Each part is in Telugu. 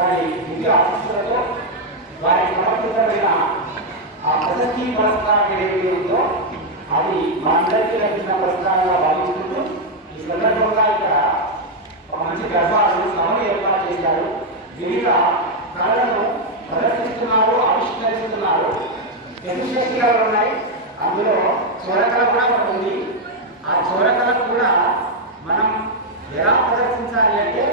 వారి దివ్య ఆశీస్సులతో వారి సమర్పితమైన ఆ ప్రశస్తి పురస్కారం ఏదైతే ఉందో అది మనందరికీ లభించిన పురస్కారంగా భావించుకుంటూ ఈ సందర్భంగా ఇక్కడ ఒక మంచి గర్భాలను సభను ఏర్పాటు చేశారు. వివిధ కళలను ప్రదర్శిస్తున్నారు, ఆవిష్కరిస్తున్నారు. యశశక్తి కళలు ఉన్నాయి, అందులో చోరకళ కూడా ఒకటి ఉంది. ఆ చోరకళకు కూడా మనం ఎలా ప్రదర్శించాలి అంటే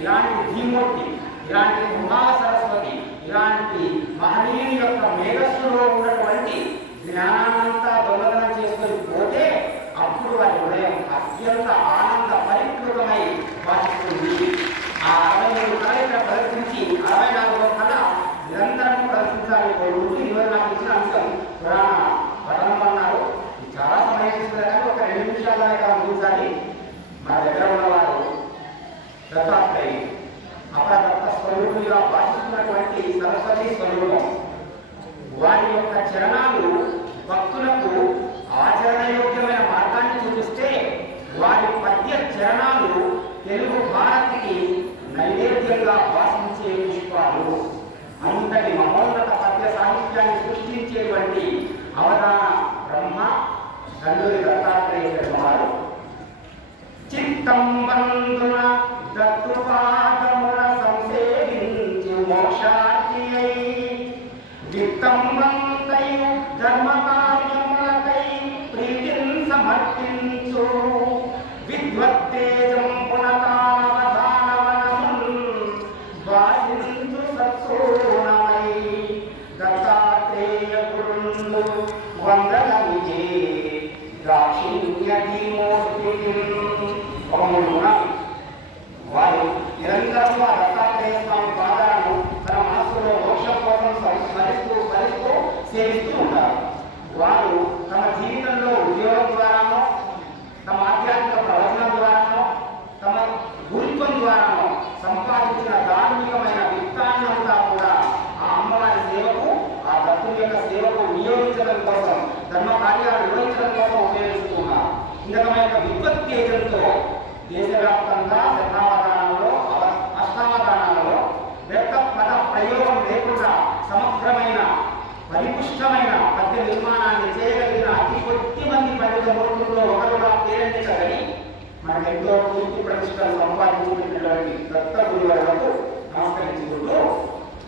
ఇలాంటి ధీమూర్తి, ఇలాంటి మహా సరస్వతి, ఇలాంటి మహనీయుని యొక్క మేధస్సులో ఉన్నటువంటి జ్ఞానాన్నంతా దొంగతనం చేసుకొని పోతే అప్పుడు వారి హృదయం అత్యంత ఆనంద పరిపూర్ణమై భాషిస్తుంది. ఆ 63 కళ ఇక్కడ ప్రదర్శించి 64వ కళ నిరంతరం ప్రదర్శించాలని కోరుకుంటూ ఈరోజు నాకు ఇచ్చిన అంశం పురాణ పఠనం అన్నారు. చాలా సమయం తీసుకున్నారు కానీ ఒక 2 నిమిషాల్లో ఇక్కడ ముగించాలి. మన దగ్గర ఉన్నవారు దత్తాత్రేయ అపరదత్త స్వరూపులుగా భాషిస్తున్నటువంటి సరస్వతి స్వరూపం. వారి యొక్క చరణాలు భక్తులకు ఆచరణయోగ్యమైన మార్గాన్ని చూపిస్తే వారి పద్య చరణాలు తెలుగు భారతికి నైవేద్యంగా భాషించే పుష్పాలు. అంతటి మహోన్నత పద్య సాహిత్యాన్ని సృష్టించేటువంటి అవధాన బ్రహ్మ దండూరి దత్తాత్రేయ శర్మ వారు చిత్తం బంధున దత్తుపాదముల సంసేవించు మోక్షార్థి అయి విత్తం వంతయు ధర్మ కార్యములకై ప్రీతిని సమర్పించు విద్వత్తేజం పునతానవధానవనమున్ భాషించు సత్సూనమై దత్తాత్రేయ గురుండు వందనమిజే ద్రాక్షిణ్యధీమూర్తి. ఒక 3 గుణాలు. వారు నిరంతరం ఆ దత్తాత్రేయ స్వామి పాదాలను తన మనస్సులో మోక్షం కోసం స్మరిస్తూ సేవిస్తూ ఉంటారు. వారు తమ జీవితంలో ఉద్యోగం ద్వారానో, తమ ఆధ్యాత్మిక ప్రవచనం ద్వారానో, తమ గురుత్వం ద్వారానో సంపాదించిన ధార్మికమైన విత్తాన్నంతా కూడా ఆ అమ్మవారి సేవకు, ఆ దత్తుని యొక్క సేవకు వినియోగించడం కోసం, ధర్మ కార్యాలు నిర్వహించడం కోసం ఉపయోగిస్తూ ఉన్నారు. ఇంతకమైన యొక్క విద్వత్తేజంతో దేశవ్యాప్తంగా శతావధానంలో, అష్టావధానాలలో వ్యర్థ పద ప్రయోగం లేకుండా సమగ్రమైన పరిపుష్టమైన పద్య నిర్మాణాన్ని చేయగలిగిన అతి కొద్ది మంది పండిత మూర్తుల్లో ఒకరుగా పేరెంటించగలి మనకు ఎంతో కీర్తి ప్రతిష్టలు సంపాదించుకున్నటువంటి దత్త గురువులకు నమస్కరించుకుంటూ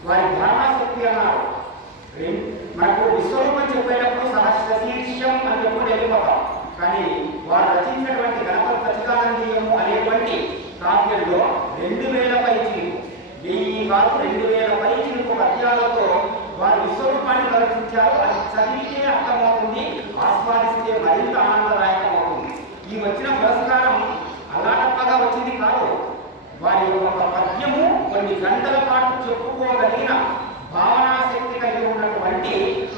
వారి ధారణాశక్తి అన్నారు. మనకు విశ్వరూపం చెప్పేటప్పుడు సహశీర్షం అని చెప్పుడు వెళ్ళిపోతాం. కానీ వారు రచించినటువంటి గణపతి సచిదానందీయము అనేటువంటి కావ్యంలో 2000 పైచిలుకు 2000 పైచిలుకు పద్యాలతో వారి విశ్వరూపాన్ని ప్రదర్శించారు. అది చదివితే అర్థమవుతుంది, ఆస్వాదిస్తే మరింత ఆనందదాయకమవుతుంది. ఈ వచ్చిన పురస్కారం అలాటప్పగా వచ్చింది కాదు. వారి యొక్క పద్యము కొన్ని గంటల పాటు చెప్పుకోగలిగిన భావనాశక్తి కలిగి ఉన్నటువంటి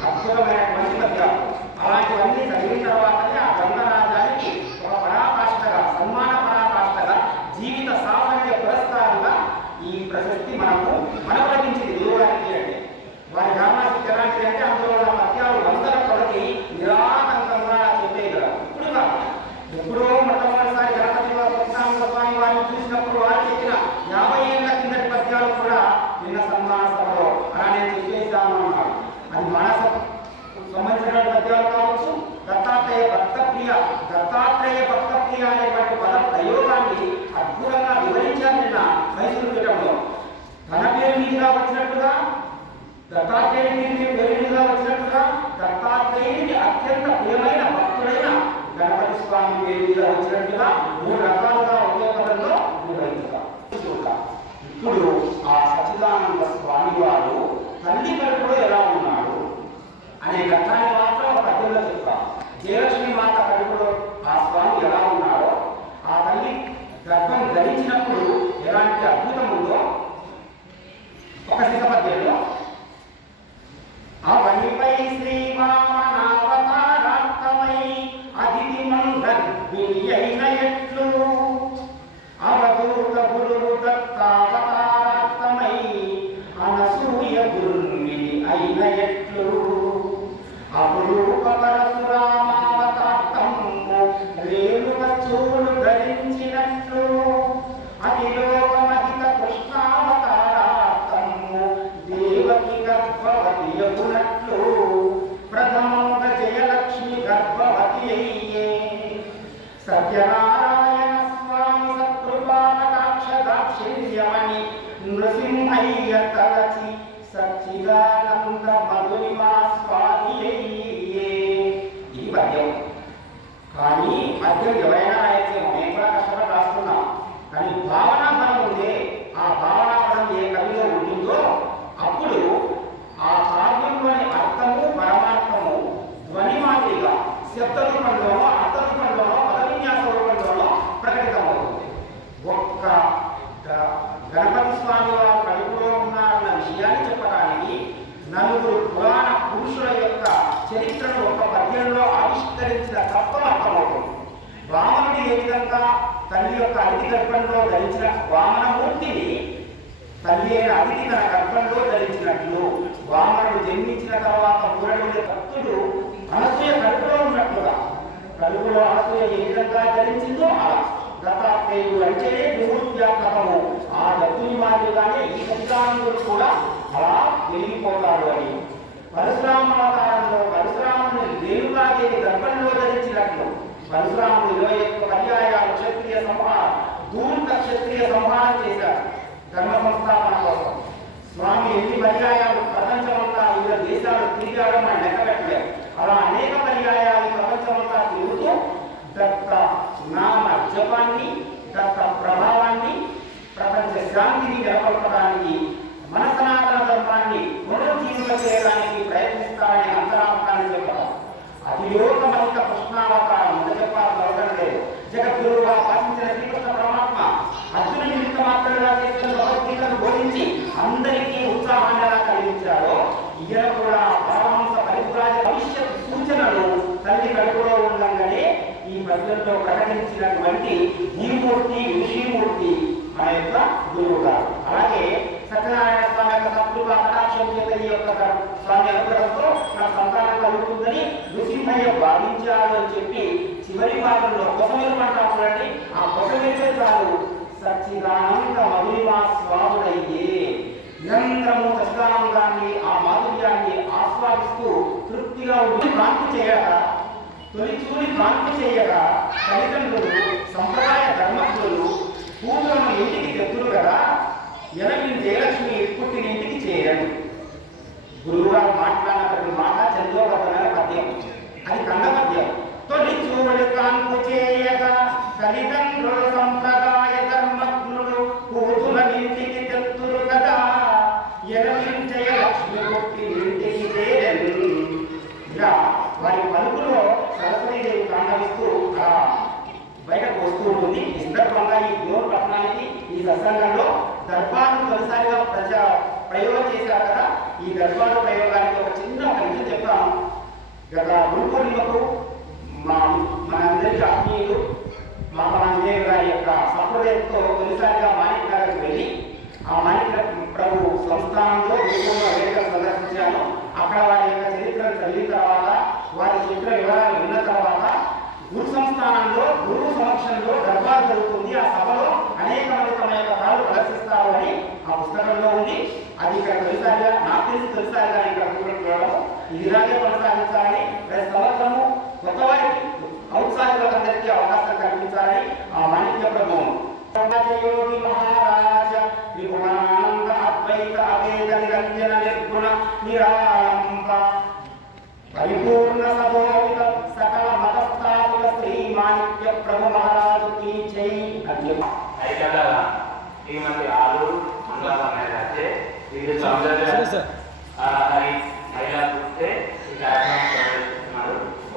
అద్భుతమైనటువంటి పద్యాలు. అలాంటివన్నీ చదివిన తర్వాతనే ఆ గంగరాజానికి ఒక పరాకాష్ఠగా, సన్మాన పరాకాష్ఠగా, జీవిత సాఫల్య పురస్కారంగా ఈ ప్రశస్తి మనకు లభించింది. గురువుగారికి అంటే వారి ధారణాశక్తి ఎలాంటిది అంటే అందులో ఉన్న పద్యాలు 100ల కొలది నిరాటంకంగా చెప్పేది కదా. ఎప్పుడో మొట్టమొదటిసారి గణపతి స్వామి వారిని చూసినప్పుడు వారు చెప్పిన 50 ఏళ్ల కిందటి పద్యాలు కూడా నిన్న సన్మాన సభలో అలా నేను చెప్పేసాను అన్నారు. అది మానస సంబంధించిన పద్యాలు కావచ్చు. దత్తాత్రేయ భక్త ప్రియ అనేటువంటి పద ప్రయోగాన్ని అద్భుతంగా వివరించారు నిన్న మైసూరు పీఠంలో. తన పేరు మీదుగా వచ్చినట్టుగా, దత్తాత్రేయుడి పేరు మీదుగా వచ్చినట్టుగా, దత్తాత్రేయుడికి అత్యంత ప్రియమైన భక్తుడైన గణపతి స్వామి పేరు మీద వచ్చినట్టుగా 3 రకాలుగా ఒకే పదంలో నిర్వహించారు. ఇప్పుడు ఆ సచ్చిదానంద స్వామి వారు తల్లి కడుపులో ఎలా ఉన్నాడు అనే ఘట్టాన్ని మాత్రం ఒక పద్యంలో చెప్తాం. జయలక్ష్మి మాత కడుపులో ఆ స్వామి ఎలా ఉన్నాడో, ఆ తల్లి గర్భం ధరించినప్పుడు ఎలాంటి అద్భుతం ఉందో ఒక శిశపద్యంలో అవనిపై శ్రీవామనావతారార్థమై అతిథి మందర్భిణి అయిన ఎట్లు అవధూత గురువు దత్తావతారార్థమై అనసూయ గురుని అయిన ఎట్లు అపురూప పరశురామావతార్థము రేణుక చూలు ధరించినట్లు అతిలోకమహిత కృష్ణావతారార్థం సత్యనారాయణ స్వామి సత్కృపాకటాక్షదాక్షిణ్యమణి నృసింహయ్య తలచి సచ్చిదానంద మధురిమా స్వామియే. ఇది పద్యం. కానీ పద్యం ఎవరైనా రాయచ్చేమో, మేము కూడా కష్టపడి రాస్తున్నాం. కానీ భావనా బలం ఉందే, ఆ భావనా బలం ఏ కవిలో ఉంటుందో అప్పుడు ఆ కావ్యంలోని అర్థము పరమార్థము ధ్వని మాదిరిగా శబ్ద రూపంలోనో అర్థ రూపంలోనో పద విన్యాస రూపంలోనో ప్రకటితమవుతుంది. ఒక్క గణపతి స్వామి వారు కడుపులో ఉన్నారన్న విషయాన్ని చెప్పడానికి నలుగురు పురాణ పురుషుల యొక్క చరిత్రను ఒక పద్యంలో ఆవిష్కరించిన తత్వం అర్థమవుతుంది. వామనుడు ఏ విధంగా తల్లి యొక్క అతిథి గర్భంలో ధరించిన వామనమూర్తిని తల్లి అయిన అతిథి తన గర్భంలో ధరించినట్లు, వామనుడు జన్మించిన తర్వాత పురుడు భక్తుడు అనసూయ కడుపులో ఉన్నట్లుగా కడుపులో అనసూయ ఏ విధంగా ధరించిందో అలా దత్తాత్రేయుడు అంటే విమూర్త్యాత్మకము ఆ దత్తుని మాదిరిగానే ఈ సత్యానందుడు కూడా అలా వెలిగిపోతాడు అని. పరశురామావతారంలో పరశురాముని రేణుకాదేవి గర్భంలో ధరించినట్లు పరశురాముడు 21 పర్యాయాలు క్షత్రియ సంహారం దూత క్షత్రియ సంహారం చేశారు ధర్మ సంస్థాపన కోసం. స్వామి ఎన్ని పర్యాయాలు ప్రపంచమంతా వివిధ దేశాలు తిరిగాడో మనం లెక్క పెట్టలేదు. అలా అనేక పర్యాయాలు ప్రపంచమంతా తిరుగుతూ దత్త నామ జపాన్ని దత్త ప్రభావాన్ని ప్రపంచ శాంతిని నెలకొల్పడానికి మన సనాతన ధర్మాన్ని పునరుజ్జీవింప చేయడానికి ప్రయత్నిస్తారని అంతరార్థాన్ని చెప్పడం. అతిలోకమంత కృష్ణావతారం ఎంత చెప్పాల్సిన అవసరం లేదు. జగద్గురువుగా భాషించిన శ్రీకృష్ణ పరమాత్మ అర్జున నిమిత్త మాత్రమే చేస్తున్న భగవద్గీతను బోధించి అందరికీ ఉత్సాహాన్ని ఎలా కలిగించాడో ఈయన కూడా పరమహంస పరివ్రాజ భవిష్యత్ సూచనలు తల్లి కడుపులో ఉండగానే ఈ పద్యంలో ప్రకటించినటువంటి ధీమూర్తి ఋషిమూర్తి మన యొక్క గురువు గారు. అలాగే సత్యనారాయణ స్వామి యొక్క సత్కృపా కటాక్షం చేత ఈ యొక్క స్వామి అనుగ్రహంతో మన సంతానం కలుగుతుందని నృసింహయ్య భావించాడు అని చెప్పి చివరి భాగంలో కొసమెరుపు అంటాం చూడండి. ఆ కొసమెరుపే చాలు సచ్చిదానంద మధురిమా స్వాముడయ్యే. నిరంతరము సచిదానందాన్ని ఆ మాధుర్యాన్ని ఆస్వాదిస్తూ తృప్తిగా ఉండి కాంతి చేయగా తొలిచూరి కాంతి చేయగా తల్లిదండ్రులు సంప్రదాయ ధర్మజ్ఞులు పూలను ఇంటికి తెచ్చురు కదా, ఎనమిది జయలక్ష్మి పుట్టిన ఇంటికి చేయడం. గురువు గారు మాట్లాడిన ప్రతి మాట చంద్రోపదన పద్యం, అది కంద పద్యం. తొలిచూరి కాంతి చేయగా తల్లిదండ్రులు సంప్రదాయ ధర్మజ్ఞులు పూతుల ఇంటికి తెచ్చురు కదా, ఎనమిది జయలక్ష్మి పుట్టిన ఇంటికి చేయడం. ఇలా వారి పలుకులో సరస్వతీదేవి తాండవిస్తూ బయటకు వస్తూ ఉంటుంది. ఈ సందర్భంగా ఈ గోరు పట్టణానికి ఈ సత్సంగంలో దర్బారు తొలిసారిగా ప్రయోగం చేశారు కదా, ఈ దర్బారు ప్రయోగానికి ఒక చిన్న విషయం చెప్తాను. గత గురుపూర్ణిమకు మనందరికీ ఆత్మీయులు మహాంజనేయ గారి యొక్క సంప్రదాయంతో తొలిసారిగా మాణిక్ నగర్కి వెళ్ళి ఆ మాణిక్ ప్రభు సంస్థానంలో వేదిక సందర్శించాను. అక్కడ వారి యొక్క చరిత్రను చదివిన తర్వాత వారి చరిత్ర వివరాలు విన్న తర్వాత గురు సంస్థానంలో గురువు సమక్షంలో దర్బారు జరుగుతుంది. ఆ సభలో అనేక మంది తమ యొక్క కళలు ప్రదర్శిస్తారు అని ఆ పుస్తకంలో ఉంది. అది ఇక్కడ తొలిసారిగా నాకు తెలిసి తొలిసారిగా ఇక్కడ చూడడం ఇది ఇలాగే కొనసాగించాలని ప్రతి సంవత్సరము కొత్త వారికి ఔత్సాహికులందరికీ అవకాశం కల్పించాలని ఆ మాణిక్య ప్రభువును యోగి మహారాజ త్రిగుణానంద అద్వైత అభేద నిరంజన నిర్గుణ నిరాళంబ పరిపూర్ణ సభోవిత సకల మతస్థాపిత శ్రీ మాణిక్య ప్రభు మహారాజు की जय. ऐकायला टीम मध्ये आलू मंगला बनायला ते समजायला